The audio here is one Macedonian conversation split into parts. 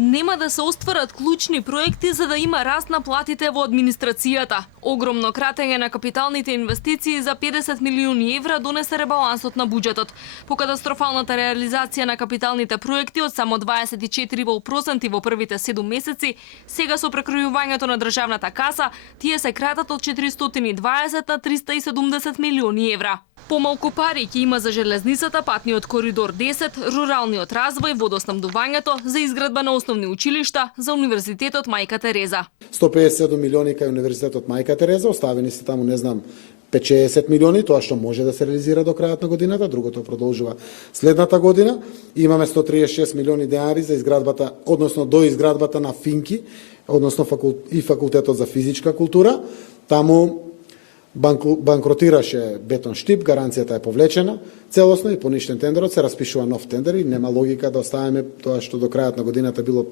Нема да се остварат клучни проекти за да има раст на платите во администрацијата. Огромно кратење на капиталните инвестиции за 50 милиони евра донесе ребалансот на буџетот. По катастрофалната реализација на капиталните проекти од само 24% во првите 7 месеци, сега со прекројувањето на државната каса, тие се кратат од 420 на 370 милиони евра. Помалку пари ќе има за железницата, патниот коридор 10, руралниот развој, водоснабдувањето, за изградба на основни училишта, за Универзитетот Мајка Тереза. 157 милиони кај Универзитетот Мајка Тереза, оставени се таму, не знам, 50 милиони, тоа што може да се реализира до крајот на годината, другото продолжува следната година. Имаме 136 милиони денари за изградбата, односно до изградбата на Финки, односно и факултетот за физичка култура. Таму банкротираше Бетон Штип, гаранцијата е повлечена целосно и поништен тендерот, се распишува нов тендер и нема логика да оставиме тоа што до крајот на годината било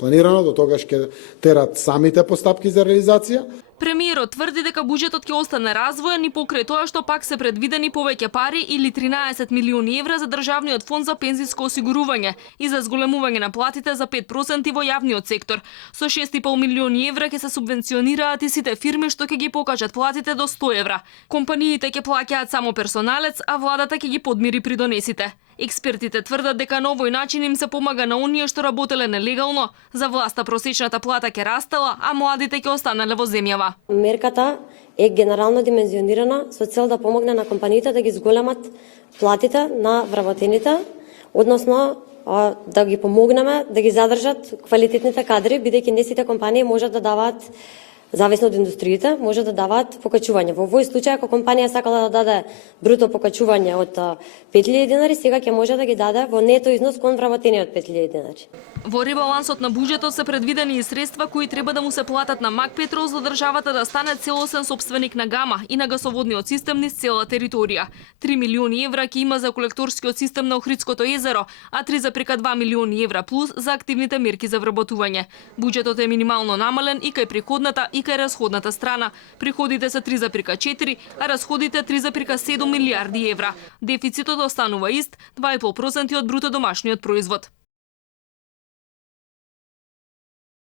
планирано, до тогаш ќе терат самите постапки за реализација. Премиерот тврди дека буџетот ќе остане развоен и покрај тоа што пак се предвидени повеќе пари или 13 милиони евра за државниот фонд за пензиско осигурување и за зголемување на платите за 5% во јавниот сектор. Со 6,5 милиони евра ќе се субвенционираат и сите фирми што ќе ги покажат платите до 100 евра. Компаниите ќе плаќаат само персоналец, а владата ќе ги подмири придонесите. Експертите тврдат дека на овој начин им се помага на оние што работеле нелегално, за власта просечната плата ќе растела, а младите ќе останале во земјава. Мерката е генерално димензионирана со цел да помогне на компаниите да ги зголемат платите на вработените, односно да ги помогнеме да ги задржат квалитетните кадри, бидејќи не сите компании можат да даваат, зависно од индустриите, може да даваат покачување. Во овој случај, ако компанија сакала да даде бруто покачување од 5000 денари, сега ќе може да ги даде во нето износ кон вработениот 5000 денари. Во ребалансот на буџетот се предвидени и средства кои треба да му се платат на МАК Петрол за државата да стане целосен сопственик на Гама и на гасоводниот систем низ цела територија. 3 милиони евра ќе има за колекторскиот систем на Охридското езеро, а 3,2 милиони евра плюс за активните мерки за вработување. Буџетот е минимално намален и кај приходната и кај расходната страна. Приходите се 3,4, а расходите 3,7 милиарди евра. Дефицитот останува ист, 2,5% од бруто домашниот производ.